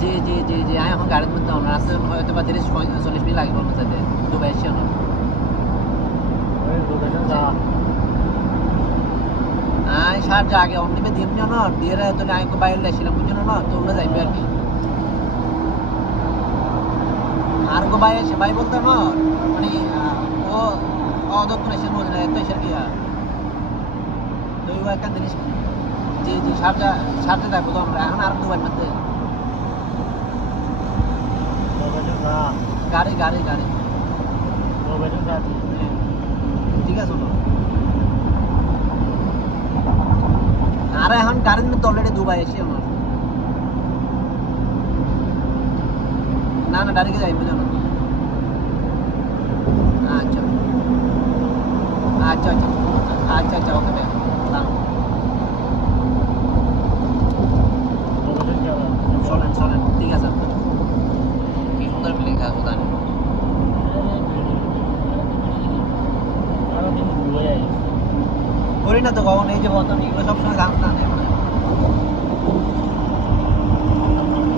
জি জি জি জি আমি এখন গাড়ির মধ্যে আমরা রাস্তায় হয়তো বা 30-40 মিনিট লাগবে আমার সাথে দুবাই এসে আমার আমি সার আগে অমনিবে দিম না দিয়ে তো আমি বাইরে লেছিলাম বুঝছো না তো ওগুলো যাইবে আর কি আর গো ভাই এসে ভাই বলতো না মানে ও অদত্ত এসে মনে না এত এসে কি তো ওই একটা জিনিস জি জি সারটা দেখবো তো আমরা এখন আর দুবার মধ্যে গাড়ি গাড়ি গাড়ি ঠিক আছে শোনো আর এখন গাড়ির মধ্যে অলরেডি দুবাই এসে আমার না না ডাইরেক্ট যাইবে জানো আচ্ছা আচ্ছা আচ্ছা আচ্ছা আচ্ছা ওকে ভাই শোনেন শোনেন ঠিক আছে কি সুন্দর ফিলিং থাকবো জানি করি না তো কখন এই যে বলতাম এগুলো সবসময় গান টানে